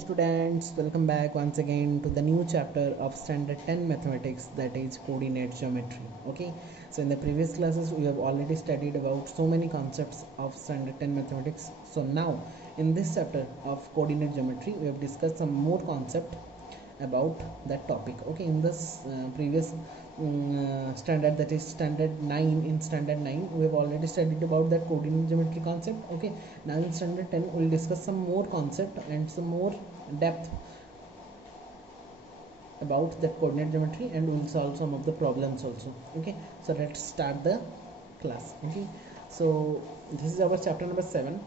students, welcome back once again to the new chapter of standard 10 mathematics, that is coordinate geometry. Okay, so in the previous classes we have already studied about so many concepts of standard 10 mathematics. So now in this chapter of coordinate geometry we have discussed some more concept about that topic. Okay, in this previous standard, that is standard 9, in standard 9 we have already studied about that coordinate geometry concept. Okay, now in standard 10 we will discuss some more concept and some more depth about that coordinate geometry, and we will solve some of the problems also. Okay, so let's start the class. Okay, so this is our chapter number 7.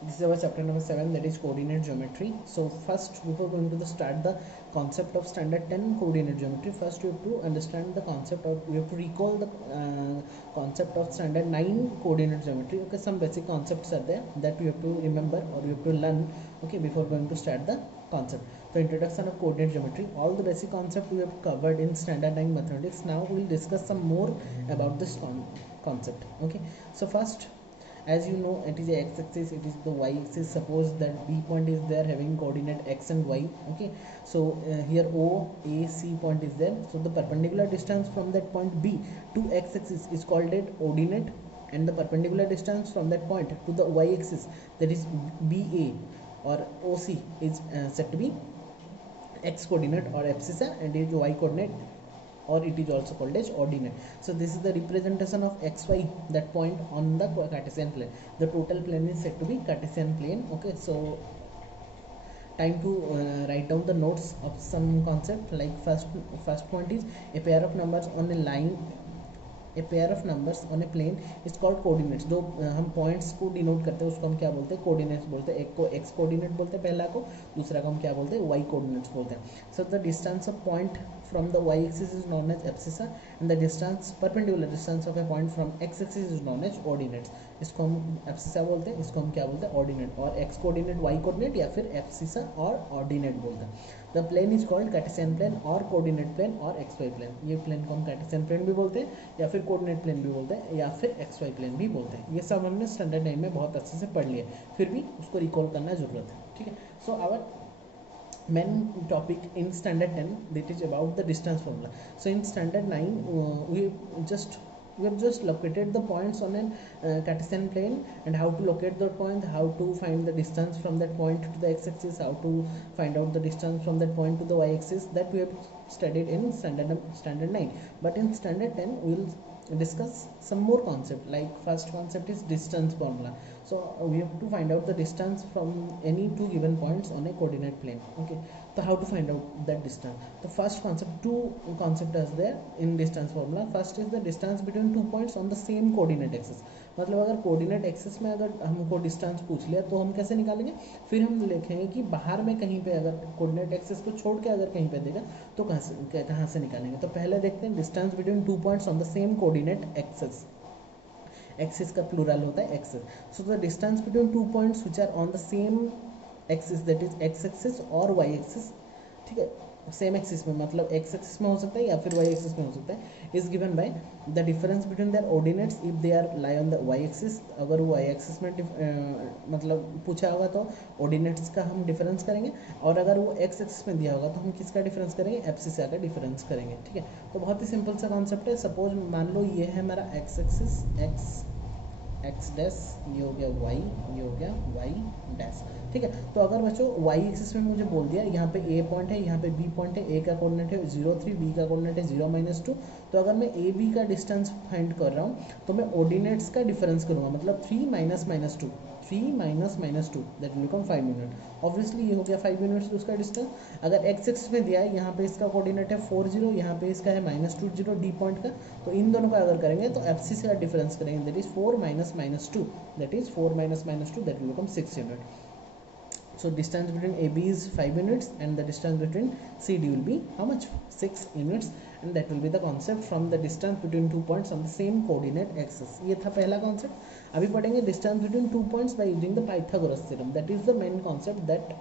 This is our chapter number 7, that is coordinate geometry. So first, before going to the start the concept of standard 10 coordinate geometry, first you have to understand the concept of, you have to recall the concept of standard 9 coordinate geometry. Okay, some basic concepts are there that you have to remember or you have to learn, okay, before going to start the concept. So introduction of coordinate geometry, all the basic concept we have covered in standard 9 mathematics. Now we will discuss some more about this concept. Okay, so first, as you know, it is a x-axis, it is the y-axis. Suppose that B point is there having coordinate x and y. Okay, so here O, A, C point is there. So the perpendicular distance from that point B to x-axis is called it ordinate, and the perpendicular distance from that point to the y-axis, that is BA or OC, is said to be x coordinate or abscissa, and is y coordinate, or it is also called as ordinate. So this is the representation of xy, that point on the Cartesian plane. The total plane is said to be Cartesian plane. Okay, so time to write down the notes of some concept. Like first point is a pair of numbers on a line, a pair of numbers on a plane is called coordinates. जो हम points को denote करते हैं उसको हम क्या बोलते हैं, coordinates बोलते हैं. एक को x coordinate बोलते हैं पहला को, दूसरा को हम क्या बोलते हैं, y coordinates बोलते हैं. So the distance of point from the y-axis is known as abscissa, and the distance, perpendicular distance of a point from x-axis is known as ordinates. इसको हम abscissa बोलते हैं, इसको हम क्या बोलते हैं, ordinate, और x coordinate y coordinate या फिर abscissa और ordinate बोलते हैं. The plane is called Cartesian plane और coordinate plane और xy plane. ये plane को हम Cartesian plane भी बोलते हैं या फिर coordinate plane भी बोलते हैं या फिर xy plane भी बोलते हैं. ये सब हमने स्टैंडर्ड 9 में बहुत अच्छे से पढ़ लिया, फिर भी उसको रिकॉल करना जरूरत है. ठीक है, so our main topic in standard 10, that is about the distance formula. So in standard 9 we have just located the points on a Cartesian plane, and how to locate the point, how to find the distance from that point to the x-axis, how to find out the distance from that point to the y-axis, that we have studied in standard 9. But in standard 10 we will discuss some more concept. Like first concept is distance formula. So we have to find out the distance from any two given points on a coordinate plane. Okay, so how to find out that distance? The first concept, two concept is there in distance formula. First is the distance between two points on the same coordinate axis. मतलब अगर coordinate axis में अगर हमको distance पूछ लिया तो हम कैसे निकालेंगे, फिर हम लिखेंगे कि बाहर में कहीं पे अगर कोऑर्डिनेट एक्सिस को छोड़ के अगर कहीं पे देगा तो कहाँ से निकालेंगे. तो पहले देखते हैं distance between two points on the same coordinate axis. Axis का प्लूरल होता है axes. So the distance between two points which are on the same axis, that is x axis और वाई एक्सिस. ठीक है, सेम एक्सिस में मतलब x axis में हो सकता है या फिर वाई एक्सिस में हो सकता है, is given by the difference between their ordinates if they are lie on the y axis. अगर वो वाई एक्सिस में मतलब पूछा होगा तो ऑर्डिनेट्स का हम डिफरेंस करेंगे, और अगर वो एक्स एक्सिस में दिया होगा तो हम किसका डिफरेंस करेंगे, एब्सिसा का डिफरेंस करेंगे. ठीक है, तो बहुत ही सिंपल सा कॉन्सेप्ट है. सपोज मान लो ये है हमारा एक्स एक्सिस, एक्स डैश, ये हो गया वाई, ये हो गया वाई डैश. ठीक है, तो अगर बच्चों वाई एक्सिस में मुझे बोल दिया यहाँ पे ए पॉइंट है, यहाँ पे बी पॉइंट है, ए का कोऑर्डिनेट है 0, 3, बी का कोऑर्डिनेट है 0, -2. तो अगर मैं ए बी का डिस्टेंस फाइंड कर रहा हूँ तो मैं ऑर्डिनेट्स का डिफरेंस करूँगा, मतलब 3 - -2, 3 - -2, that will become 5 unit. Obviously ये हो गया 5 यूनिट्स उसका डिस्टेंस. अगर एक्स एक्सिस में दिया है, यहाँ पे इसका कोऑर्डिनेट है 4, 0, यहाँ पे इसका है -2, 0 डी पॉइंट का, तो इन दोनों का अगर करेंगे तो एब्सिस का डिफरेंस करेंगे, that is 4 - -2, that is 4 - -2, that will become 6 unit. So distance between AB is 5 units and the distance between CD will be how much, 6 units, and that will be the concept from the distance between two points on the same coordinate axis. ये था पहला concept. अभी पढ़ेंगे distance between two points by using the Pythagoras theorem. That is the main concept that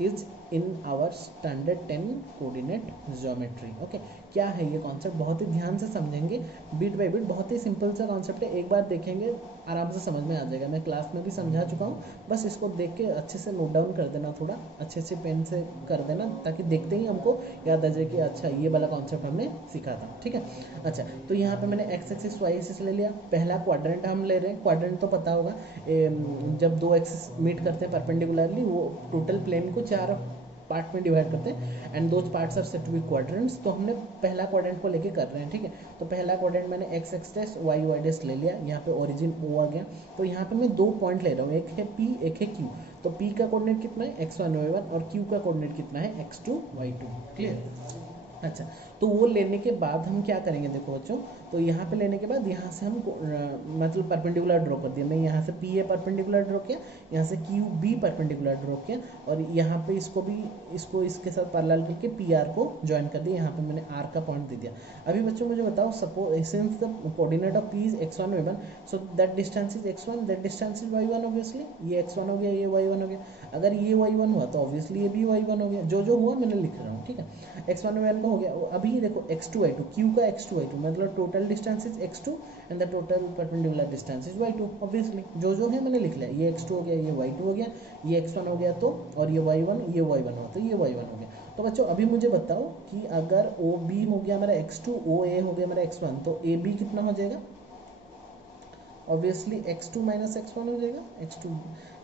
is in our standard 10 coordinate geometry. Okay, क्या है ये concept, बहुत ही ध्यान से समझेंगे, बिट बाय बिट, बहुत ही सिंपल सा कॉन्सेप्ट है, एक बार देखेंगे आराम से समझ में आ जाएगा। मैं क्लास में भी समझा चुका हूँ, बस इसको देख के अच्छे से नोट डाउन कर देना, थोड़ा अच्छे से पेन से कर देना, ताकि देखते ही हमको याद आ जाए कि अच्छा ये वाला कॉन्सेप्ट हमने सीखा था। ठीक है, अच्छा तो यहाँ पे मैंने एक्स एक्सिस वाई एक्सिस ले लिया, पहला क्वाड्रेंट हम ले रहे हैं, क्वाड्रेंट तो पता होगा जब दो एक्सिस मीट करते हैं परपेंडिकुलरली, वो टोटल प्लेन को 4 पार्ट में डिवाइड करते हैं, and those parts are said to be quadrants. तो हमने पहला क्वाड्रेंट को लेके कर रहे हैं। ठीक है, तो पहला क्वाड्रेंट मैंने x x dash y y dash ले लिया, यहाँ पे ओरिजिन ओ आ गया। तो यहाँ पे मैं 2 पॉइंट ले रहा हूँ, एक है पी एक है क्यू। तो पी का कोऑर्डिनेट कितना है x1 y1 और क्यू का कोऑर्डिनेट कितना है x2 y2। क्लियर, अच्छा तो वो लेने के बाद हम क्या करेंगे, देखो बच्चों, तो यहाँ पे लेने के बाद यहाँ से हम मतलब परपेंडिकुलर ड्रॉ कर दिया। मैं यहाँ से पी ए परपेंडिकुलर ड्रॉ किया, यहाँ से क्यू बी परपेंडिकुलर ड्रॉ किया, और यहाँ पे इसको इसके साथ पैरेलल करके पी आर को ज्वाइन कर दिया। यहाँ पे मैंने आर का पॉइंट दे दिया। अभी बच्चों मुझे बताओ, suppose since the coordinate of P is x1 y1, so that distance is x1, that distance is y1। Obviously ये x1 हो गया, ये y1 हो गया। अगर ये y1 हुआ तो ऑब्वियसली ये भी y1 हो गया। जो हुआ मैंने लिख रहा हूँ। ठीक है, x1 y1 का हो गया। अभी देखो x2 y2, q का x2 y2 मतलब total distance is x2 and the total perpendicular distance is y2। Obviously जो है मैंने लिख लिया, ये x2 हो गया, ये y2 हो गया, ये x1 हो गया, तो और ये y1 हुआ, तो ये y1 हो गया। तो बच्चों अभी मुझे बताओ कि अगर OB हो गया मेरा x2, OA हो गया मेरा x1, तो AB कितना हो जाएगा? ऑब्वियसली x2 माइनस x1 हो जाएगा। x2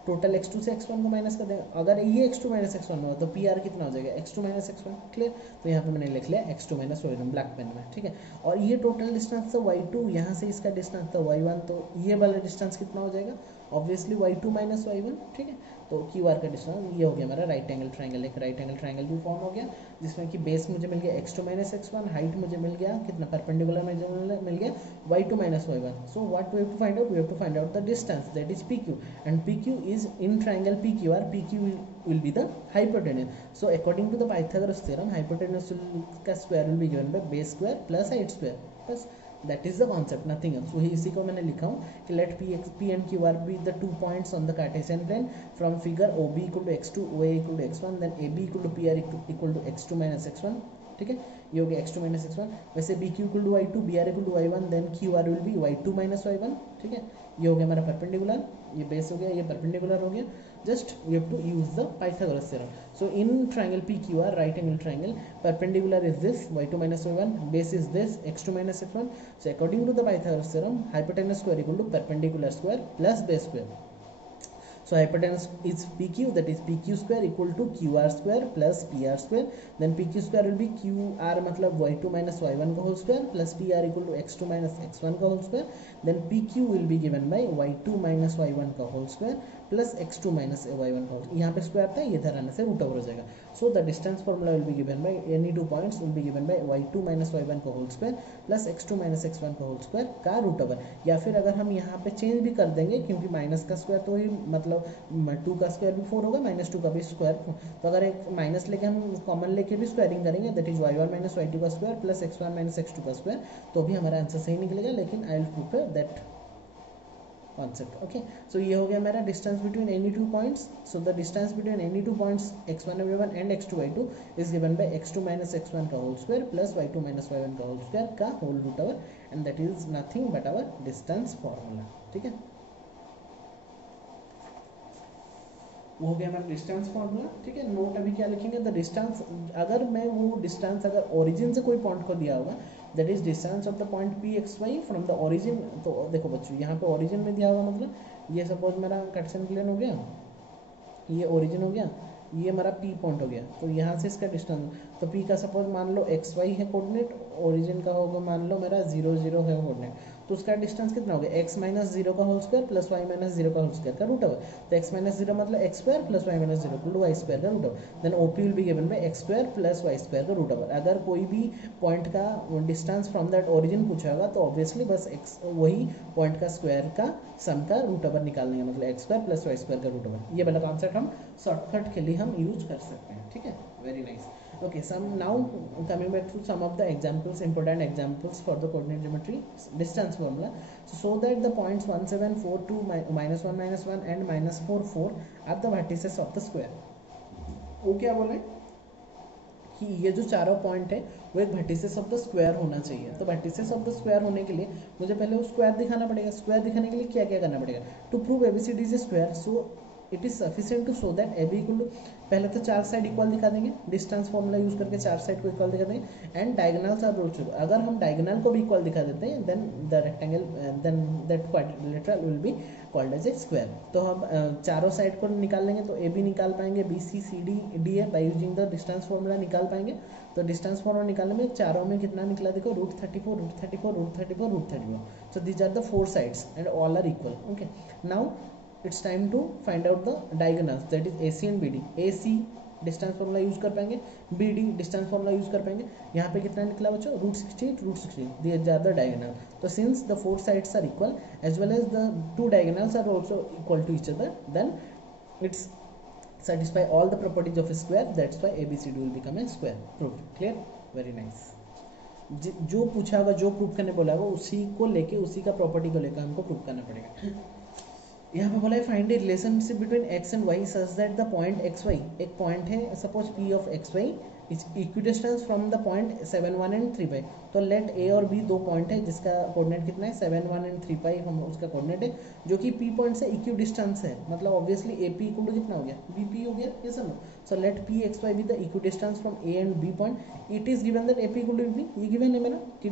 टोटल x2 से x1 को माइनस कर देगा। अगर ये x2 माइनस x1 हुआ तो PR कितना हो जाएगा? x2 minus x1। क्लियर, तो यहाँ पे मैंने लिख लिया x2 minus y1 black pen में। ठीक है, और ये टोटल डिस्टेंस था y2, यहाँ से इसका डिस्टेंस था y1, तो ये वाला डिस्टेंस कितना हो जाएगा? Obviously y2 minus y1। ठीक है, तो QR का डिस्टेंस ये हो गया मेरा राइट एंगल ट्राइंगल। एक राइट एंगल ट्राइंगल भी फॉर्म हो गया, जिसमें कि बेस मुझे मिल गया x2 माइनस x1, हाइट मुझे मिल गया कितना, परपेंडिकुलर में मिल गया y2 minus y1। So what we have to find out? We have to find out the distance, that is PQ, and PQ is in triangle PQR. PQ will be the hypotenuse. So according to the Pythagoras theorem, hypotenuse का square will be given by base square plus height square. बस that is the concept, nothing else. वही इसी को मैंने लिखा हूँ कि let P and QR be the 2 points on the Cartesian plane from figure OB equal to x2, OA equal to x1, then AB equal to PR equal to x2 minus x1. ठीक है, ये हो गया x2 minus x1। वैसे BQ equal to y2, BR equal to y1, then QR will be y2 minus y1। ठीक है, ये हो गया हमारा परपेंडिकुलर, ये बेस हो गया, ये परपेंडिकुलर हो गया। Just we have to use the Pythagoras theorem. So in triangle PQR, right angle triangle, perpendicular is this y2 minus y1, base is this x2 minus x1। So according to the Pythagoras theorem, hypotenuse square equal to perpendicular square plus base square. So hypotenuse is PQ, that is PQ square equal to QR square plus PR square. Then PQ square will be QR मतलब y2 minus y1 का whole square plus PR equal to x2 minus x1 का whole square. Then PQ will be given by y2 minus y1 का whole square plus x2 minus y1 का whole। यहाँ पे square था, ये इधर आने से रूट ओवर हो जाएगा। So the distance formula will be given by any 2 points will be given by y2 minus y1 का whole square plus x2 minus x1 का whole square का रूट ओवर। या फिर अगर हम यहाँ पे चेंज भी कर देंगे, क्योंकि माइनस का स्क्वायर तो ही मतलब 2 का स्क्वायर भी 4 होगा, -2 का भी स्क्वायर, तो अगर एक माइनस लेके हम कॉमन लेके भी स्क्वायरिंग करेंगे, that is y1 minus y2 का square plus x1 minus x2 का स्क्वायर, तो भी हमारा आंसर सही निकलेगा। लेकिन I will prepare that concept. Okay, so ये हो गया मेरा distance between any 2 points. So the distance between any 2 points x1 y1 and x2 y2 is given by x2 minus x1 का whole square plus y2 minus y1 का whole square का whole root over, and that is nothing but our distance formula. ठीक है, वो हो गया हमारा distance formula. ठीक है, नोट अभी क्या लिखेंगे, द डिस्टेंस, अगर मैं वो डिस्टेंस अगर ओरिजिन से कोई पॉइंट को दिया होगा, that is distance of the point P x y from the origin. तो देखो बच्चों, यहाँ पे ओरिजिन में दिया होगा, मतलब ये सपोज मेरा कार्टेशियन प्लेन हो गया, ये ओरिजिन हो गया, ये हमारा पी पॉइंट हो गया, तो यहाँ से इसका डिस्टेंस, तो पी का सपोज मान लो एक्स वाई है कोऑर्डिनेट, ओरिजिन का होगा मान लो मेरा 0 0 है कोऑर्डिनेट, तो उसका डिस्टेंस कितना हो गया, एक्स माइनस 0 का whole square plus y minus 0 का होल स्क्वायर का रूट ओवर। तो एक्स माइनस 0 मतलब x square plus y minus 0 equal to y square का root over. Then OP will be given by x square plus y square का root over. अगर कोई भी point का distance from that origin पूछा होगा, तो ऑब्वियसली बस एक्स वही पॉइंट का स्क्वायर का सम का रूट ओवर निकाल लेंगे, मतलब x square plus y square का रूट ओवर। ये वाला कॉन्सेप्ट हम शॉर्टकट के लिए हम यूज कर सकते हैं। ठीक है, very nice. Okay, some now coming back to some of the examples, important examples for the coordinate geometry distance formula. So that the points 1 7 4 2 -1 -1 and -4 4 are the vertices of the square. वो क्या बोले कि ये जो चारों point है वो एक वर्टिसेस ऑफ द स्क्वायर होना चाहिए। तो वर्टिसेस ऑफ द स्क्वायर होने के लिए मुझे पहले वो स्क्वायर दिखाना पड़ेगा। स्क्वायर दिखाने के लिए क्या क्या करना पड़ेगा? To prove ABCD is square, so it is sufficient to show that A B equal to, पहले तो चार साइड इक्वल दिखा देंगे, डिस्टेंस फॉर्मूला यूज करके चार साइड को इक्वल दिखा देंगे, एंड डायगोनल्स आर ऑल्सो, अगर हम डायगोनल को भी इक्वल दिखा देते हैं then the rectangle, then that quadrilateral will be called as a square. तो हम चारों साइड को निकाल लेंगे, तो ए बी निकाल पाएंगे, B C C D D A by using the distance formula निकाल पाएंगे। तो डिस्टेंस फॉर्मूला निकालने में चारों में कितना निकला देखो, √34, √34, √34, √34। So these are the four sides and all are equal. Okay, now it's time to find out the diagonals, that is AC and BD। AC distance formula use कर पाएंगे, BD डिस्टेंस फॉर्मूला यूज कर पाएंगे। यहाँ पे कितना निकला बच्चों, √68, √16, these are the diagonal. तो since the four sides are equal as well as the two diagonals are also equal to each other, then it's satisfy all the properties of a square, that's why ABCD will become a square. Proved. Clear? Very nice. जो पूछा होगा, जो prove करने बोला होगा, उसी को लेके, उसी का प्रॉपर्टी को लेकर हमको प्रूव करना पड़ेगा। यहाँ पे बोला है find A relationship between x and y such that the point xy, एक पॉइंट है suppose P of xy is equidistance from the point 7, 1 and 3 पाई। तो लेट A और B दो पॉइंट है जिसका कोऑर्डिनेट कितना है 7, 1 एंड 3 पाई, हम उसका कोऑर्डिनेट है जो कि P पॉइंट से इक्विडिस्टेंस है, मतलब ऑब्वियसली AP इक्वल टू कितना हो गया, BP हो गया, ये समझो। So let P XY be the equidistance from A and B point, it is given that AP equal to BP, ये गिवन है मेरा कि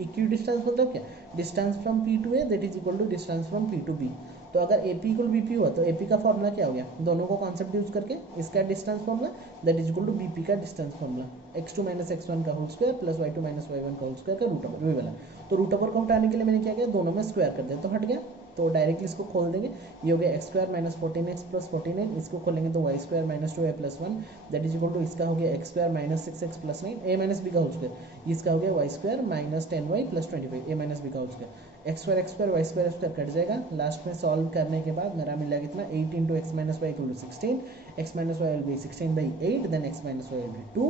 इक्विडिस्टेंस मतलब क्या, distance from P to A that is equal to distance from P to B। तो अगर AP equal BP हुआ तो AP का फॉर्मूला क्या हो गया, दोनों को कॉन्सेप्ट यूज करके इसका distance formula that is equal to BP का डिस्टेंस फॉर्मूला, x2 - x1 का whole square plus y2 - y1 का होल स्क्वायर का रूट ओवर, वही वाला। तो रूट ओवर को हटाने के लिए मैंने क्या किया, दोनों में स्क्वायर कर दिया तो हट गया। तो डायरेक्टली इसको खोल देंगे, ये हो गया x² - 14x + 14n, इसको खोलेंगे तो y² - 2a + 1 that is equal to, इसका हो गया x² - 6x + 9 a - b का होल स्क्वायर, इसका हो गया y² - 10y + 25 a - b का whole square. x² y² cut जाएगा, लास्ट में सॉल्व करने के बाद मेरा मिला कितना 8 × x - y = 16, x - y will be 16/8, then x - y will be 2।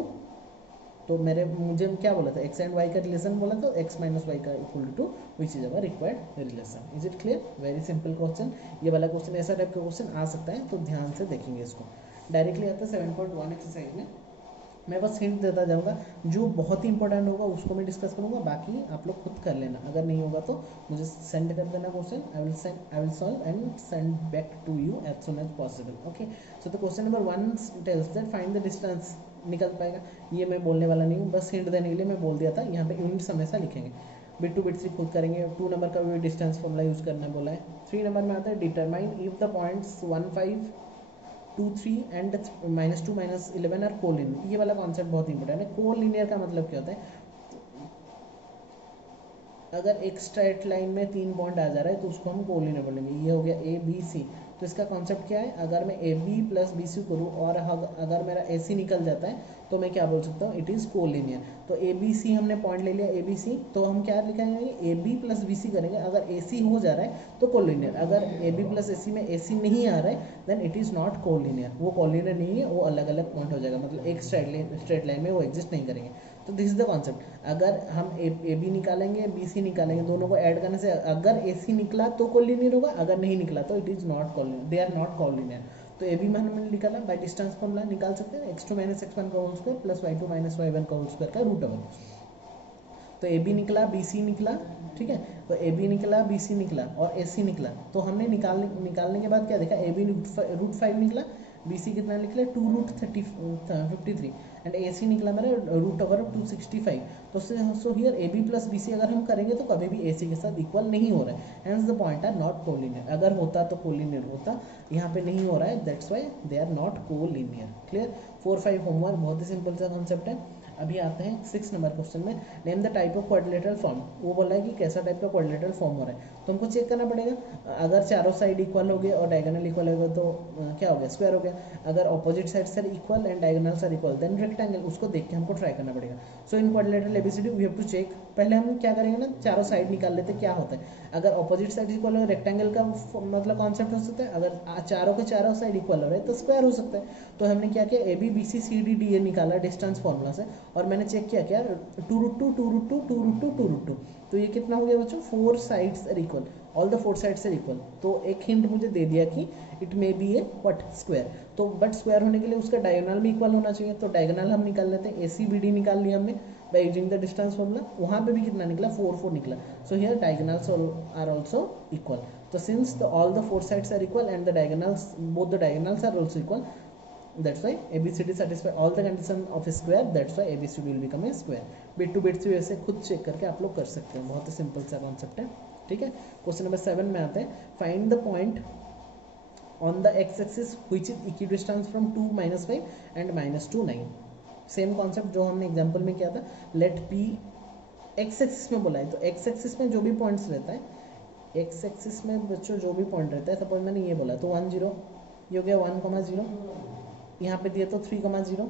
तो मुझे क्या बोला था, x एंड y का रिलेशन बोला था, x - y का equal to which is our required relation. Is it clear? Very simple question. ये वाला क्वेश्चन ऐसा टाइप का क्वेश्चन आ सकता है, तो ध्यान से देखेंगे इसको। डायरेक्टली आता है 7.1 एक्सरसाइज में। मैं बस हिंट देता जाऊँगा, जो बहुत ही इंपॉर्टेंट होगा उसको मैं डिस्कस करूँगा, बाकी आप लोग खुद कर लेना। अगर नहीं होगा तो मुझे सेंड कर देना question, I will solve and send back to you as soon as possible. Okay, so the question number 1 tells that find the distance, निकल पाएगा, ये मैं बोलने वाला नहीं हूँ, बस हिंट देने के लिए मैं बोल दिया था। यहाँ पे यूनिट्स हमेशा लिखेंगे, बिट टू बिट से खुद करेंगे। 2 नंबर का भी डिस्टेंस फॉर्मूला यूज करना बोला है। 3 नंबर में आता है determine if the points 1, 5, 2, 3 and -2 - 11 are collinear. ये वाला कॉन्सेप्ट बहुत इंपॉर्टेंट है। कोलिनियर का मतलब क्या होता है, अगर एक स्ट्रेट लाइन में 3 पॉइंट आ जा रहा है तो उसको हम कोलिनियर बोलेंगे। ये हो गया ABC। तो इसका कॉन्सेप्ट क्या है, अगर मैं AB + BC करूँ और अगर मेरा AC निकल जाता है तो मैं क्या बोल सकता हूँ, इट इज़ कोलिनियर। तो ABC हमने पॉइंट ले लिया ABC, तो हम क्या लिखेंगे, AB + BC करेंगे। अगर AC हो जा रहा है तो कोलिनियर, अगर AB + AC में AC नहीं आ रहा है then it is not collinear. वो कोलिनियर नहीं है, वो अलग अलग पॉइंट हो जाएगा, मतलब एक स्ट्रेट लाइन में वो एग्जिस्ट नहीं करेंगे। तो दिस इज द कॉन्सेप्ट। अगर हम AB निकालेंगे, BC निकालेंगे, दोनों को ऐड करने से अगर AC निकला तो कोलिनियर होगा, अगर नहीं निकला तो it is not collinear, they are not collinear. तो AB में हमने निकाला, बाय डिस्टेंस फॉर्मूला निकाल सकते हैं, x2 - x1 का whole square plus y2 - y1 का होल स्क्वायर का रूट ओवर। तो AB निकला, BC निकला, ठीक है। तो AB निकला, BC निकला और AC निकला। तो हमने निकालने के बाद क्या देखा, AB √5 निकला, BC कितना निकला 2√53 एंड AC निकला मेरा √265। तो सो हियर AB + BC अगर हम करेंगे तो कभी भी AC के साथ इक्वल नहीं हो रहा है, hence the point are not collinear. अगर होता तो कोलिनियर होता, यहाँ पे नहीं हो रहा है, that's why they are not collinear. Clear? 4, 5 homework, बहुत ही सिंपल सा कॉन्सेप्ट है। अभी आते हैं 6 नंबर क्वेश्चन में, name the type of quadrilateral form. वो बोला है कि कैसा टाइप का क्वाड्रिलेटरल फॉर्म हो रहा है, तो हमको चेक करना पड़ेगा। अगर चारों साइड इक्वल हो गए और डायगोनल इक्वल हो गया तो क्या हो गया, स्क्वायर हो गया। अगर opposite side sir equal and diagonals are equal then rectangle, उसको देख के हमको ट्राई करना पड़ेगा। So in quadrilateral ABCD we have to check. पहले हम क्या करेंगे ना, चारों साइड निकाल लेते क्या होता है। अगर ऑपोजिट साइड इक्वल हो, रेक्टेंगल का मतलब कॉन्सेप्ट हो सकता है। अगर चारों के चारों साइड इक्वल हो रहे हैं तो स्क्वायर हो सकता है। तो हमने क्या किया, AB BC CD DA निकाला डिस्टेंस फॉर्मूला से, और मैंने चेक किया क्या 2√2 2√2 2√2 2√2। तो ये कितना हो गया बच्चों, 4 sides are equal. Equal, all the four sides are equal, तो एक हिंट मुझे दे दिया कि it may be a what square. तो बट स्क्वायर होने के लिए उसका डायगोनल भी इक्वल होना चाहिए, तो डायगोनल हम निकाल लेते हैं, ACBD निकाल लिया हमने by using the distance formula, वहाँ पे भी कितना निकला 4 4 निकला, so here diagonals are also equal. तो since all the four sides are equal and the diagonals both the diagonals are also equal, that's why ABCD satisfy all the condition of a square, that's why ABCD will become a square। Bit two bit से वैसे खुद check करके आप लोग कर सकते हैं, बहुत ही सिंपल सा कॉन्सेप्ट है, ठीक है। क्वेश्चन नंबर 7 में आते हैं, find the point on the x axis which is equidistance from 2 -5 and -2 9। Same concept जो हमने एग्जांपल में किया था, लेट पी एक्स एक्सिस में बोला है, तो एक्स एक्सिस में जो भी पॉइंट्स रहता है, एक्स एक्सिस में बच्चों जो भी पॉइंट रहता है, सपोज मैंने ये बोला तो 1 0, ये हो गया 1,0, यहाँ पे दिया तो 3,0,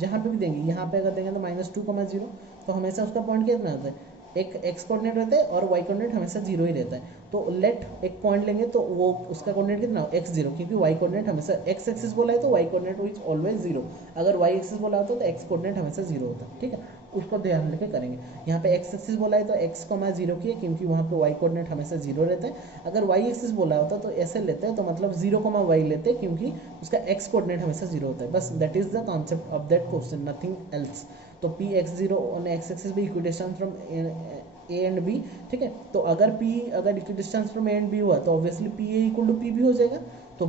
जहाँ पे भी देंगे, यहाँ पे अगर देंगे तो -2,0, तो हमेशा उसका पॉइंट कितना होता है, एक एक्स कोऑर्डिनेट रहता है और वाई कोऑर्डिनेट हमेशा 0 ही रहता है। तो लेट एक पॉइंट लेंगे तो वो उसका कोऑर्डिनेट कितना हो, x0, क्योंकि वाई कोऑर्डिनेट हमेशा एक्स एक्सिस बोला है तो वाई कोऑर्डिनेट इज ऑलवेज 0, अगर वाई एक्सिस बोला होता है तो एक्स कोऑर्डिनेट हमेशा 0 होता है, ठीक है, उसको ध्यान लेके करेंगे। यहाँ पे एक्स एक्सिस बोला है तो x, 0 की है, क्योंकि वहाँ पे वाई कोऑर्डिनेट हमेशा 0 रहता है। अगर वाई एक्सिस बोला होता तो ऐसे लेते हैं, तो मतलब 0, y लेते हैं, क्योंकि उसका x कोऑर्डिनेट हमेशा 0 होता है। बस that is the concept of that question, nothing else. तो p x0 on x axis भी equidistance from A and B, ठीक है। तो अगर p अगर equidistance from A and B हुआ तो obviously P A equal to P भी हो जाएगा। तो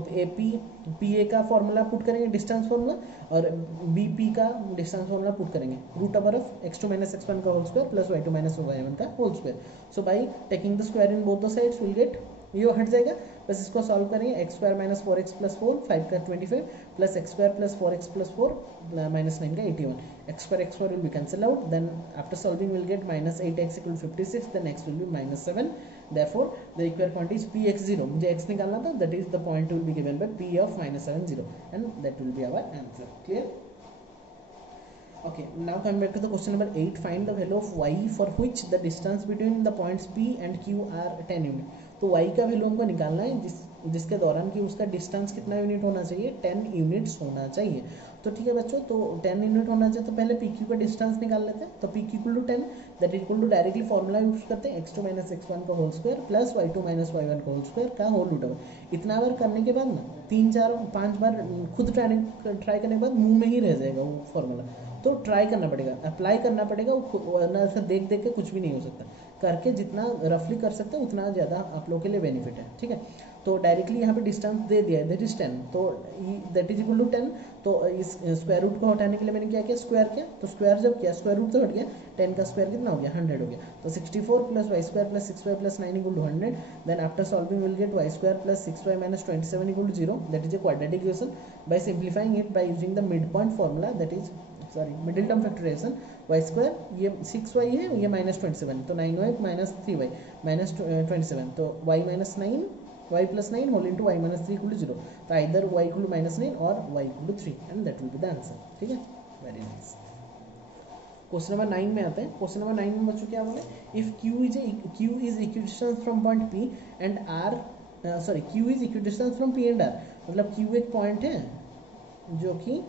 पी ए का फॉर्मूला पुट करेंगे डिस्टेंस फॉर्मूला, और बी पी का डिस्टेंस फॉर्मूला पुट करेंगे, √ऑफ x2 - x1 का whole square plus y2 - y1 का whole square. So by taking the square in both the sides will get, ये हट जाएगा, बस इसको सॉल्व करेंगे, x² - 4x + 4 5 का 25 प्लस x² + 4x + 4 -9 का 81, x² will be cancelled out, then after solving we'll get -8x = 56, then x will be -7, therefore the required point is px0, मुझे x निकालना था, that is the point will be given by p of -7 0, and that will be our answer, clear? Okay, now coming back to the question number 8, find the value of y for which the distance between the points p and q are 10 unit। तो y का value हमको निकालना है जिसके दौरान कि उसका distance कितना यूनिट होना चाहिए, 10 यूनिट्स होना चाहिए। तो ठीक है बच्चों, तो 10 यूनिट होना चाहिए, तो पहले पी क्यू का डिस्टेंस निकाल लेते हैं। तो P Q equal to 10, that equal to directly formula use करते हैं, x2 - x1 का whole square plus y2 - y1 का होल स्क्वायर का होल रूट ओवर। इतना बार करने के बाद ना 3 4 5 बार खुद ट्राई करने के बाद मुंह में ही रह जाएगा वो फॉर्मूला, तो ट्राई करना पड़ेगा, अप्लाई करना पड़ेगा, वरना ऐसा देख देख के कुछ भी नहीं हो सकता। करके जितना रफली कर सकते हैं उतना ज़्यादा आप लोग के लिए बेनिफिट है, ठीक है। तो डायरेक्टली यहाँ पे डिस्टेंस दे दिया है, दैट इज 10, तो दैट इज इक्वल टू 10। तो इस स्क्वायर रूट को हटाने के लिए मैंने क्या किया, स्क्वायर किया, तो स्क्वायर जब किया स्क्वायर रूट तो हट गया, 10 का स्क्वायर कितना हो गया, 100 हो गया। तो 64 + y² + 6y + 9 = 100, then after solving will get y² + 6y - 27 = 0, that is a quadratic equation. By simplifying it by using the mid point formula, that is middle term factorisation, y², ये 6y है, ये -27, तो 9y - 3y -27, तो y - 9 y + 9 whole into y - 3 = 0, तो either y = -9 और y = 3, and that will be the answer, ठीक है, very nice. Question number 9 में आते हैं। क्वेश्चन नंबर 9 में बच्चों क्या बोले, if q is equidistance from point p and r, q is equidistance from p and r, मतलब q एक पॉइंट है जो कि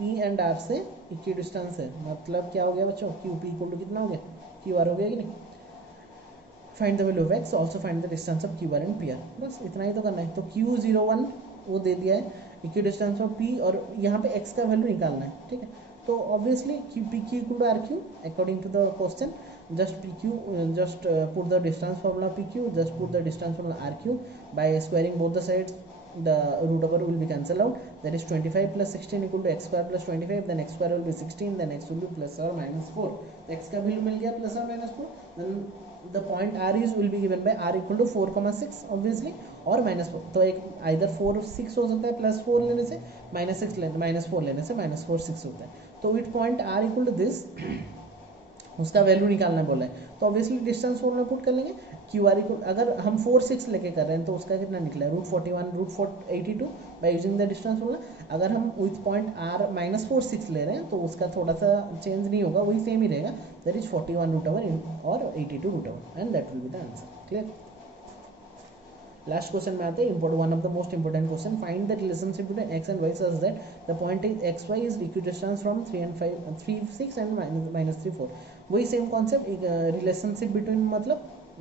p एंड r से इक्विडिस्टेंस है, मतलब क्या हो गया बच्चों, QP = कितना हो गया, QR हो गया कि नहीं। Find the value of x, also find the distance of QR and PR, बस इतना ही तो करना है। तो Q01 वो दे दिया है, इक्विडिस्टेंस ऑफ P, और यहाँ पे x का वैल्यू निकालना है, ठीक है। तो obviously PQ = RQ according to the question, just PQ, just put the distance formula PQ, just put the distance formula RQ, by squaring both the sides the root over will be cancelled out, that is 25 + 16 = x² + 25, then x² will be 16, then x will be +or-4, x का value मिल गया +or-4, then the point r is will be given by r = 4,6 obviously, और -4, तो एक either 4 6 हो सकता है, +4 लेने से, -6 लेने -4 लेने से -4 6 होता है। तो विथ पॉइंट r = दिस उसका वैल्यू निकालना बोला है, तो ऑब्वियसली डिस्टेंस फॉर्मूला पुट कर लेंगे। QR अगर हम 4 6 लेके कर रहे हैं तो उसका कितना निकला है, √41 √82 bye using the distance formula. अगर हम विथ पॉइंट r -4 6 ले रहे हैं तो उसका थोड़ा सा चेंज नहीं होगा, वही सेम ही रहेगा, दैट इज 41 √over और 82 √over, and that will be the answer, clear. Last question में आते हैं, one of the most important question, find the relationship between x and y such that the point is xy is equidistance from 3 and 5 3 6 and -3 4। वही same concept, relationship between मतलब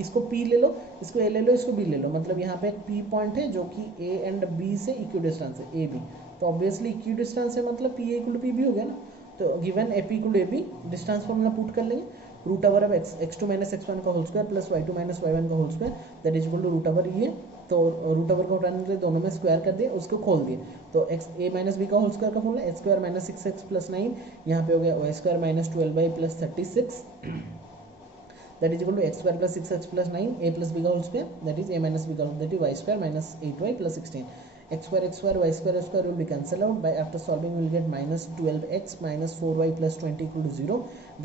इसको P ले लो, इसको A ले लो, इसको B ले लो, मतलब यहाँ पे एक P पॉइंट है जो कि A एंड B से इक्वी डिस्टेंस है, ए बी, तो ऑब्वियसली इक्वी डिस्टेंस है मतलब P A equal to P B हो गया ना। तो given AP equal to AB, distance formula put कर लेंगे, root over of x2 minus x1 का whole square plus y2 minus y1 का whole square that is equal to root over ये, तो रूट ओवर को हटाने के लिए दोनों में स्क्वायर कर दिए, उसको खोल दिए, तो एक्स ए माइनस बी का होल स्क्वायर का formula x square minus 6x plus 9, यहाँ पे हो गया y square minus 12y plus 36 that is equal to x square plus 6x plus 9 a plus b का whole square that is a minus b का whole that is y square minus 8y plus 16 x square y square will be cancelled out by after solving we will get minus 12x minus 4y plus 20 equal to 0,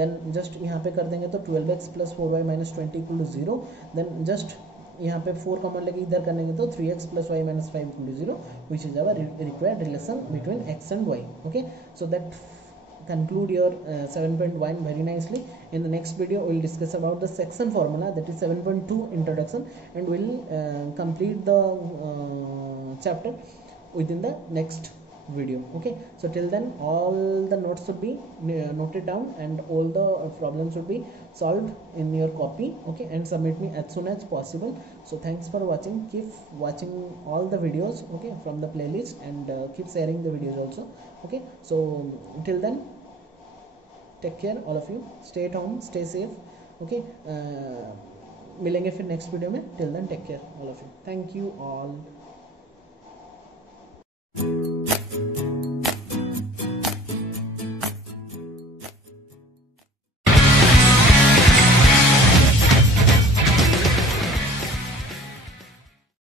then just यहाँ पे कर देंगे तो 12x plus 4y minus 20 equal to 0, then just यहाँ पे 4 common लेके इधर करेंगे तो 3x plus y minus 5 equal to 0 which is our required relation between x and y. Okay, so that conclude your 7.1 very nicely. In the next video we will discuss about the section formula, that is 7.2 introduction, and we will complete the chapter within the next video. Okay, so till then all the notes should be noted down and all the problems should be solved in your copy. Okay, and submit me as soon as possible. So thanks for watching, keep watching all the videos, okay, from the playlist, and keep sharing the videos also. Okay, so till then take care all of you, stay at home, stay safe. Okay, मिलेंगे फिर next video में, till then take care all of you, thank you all.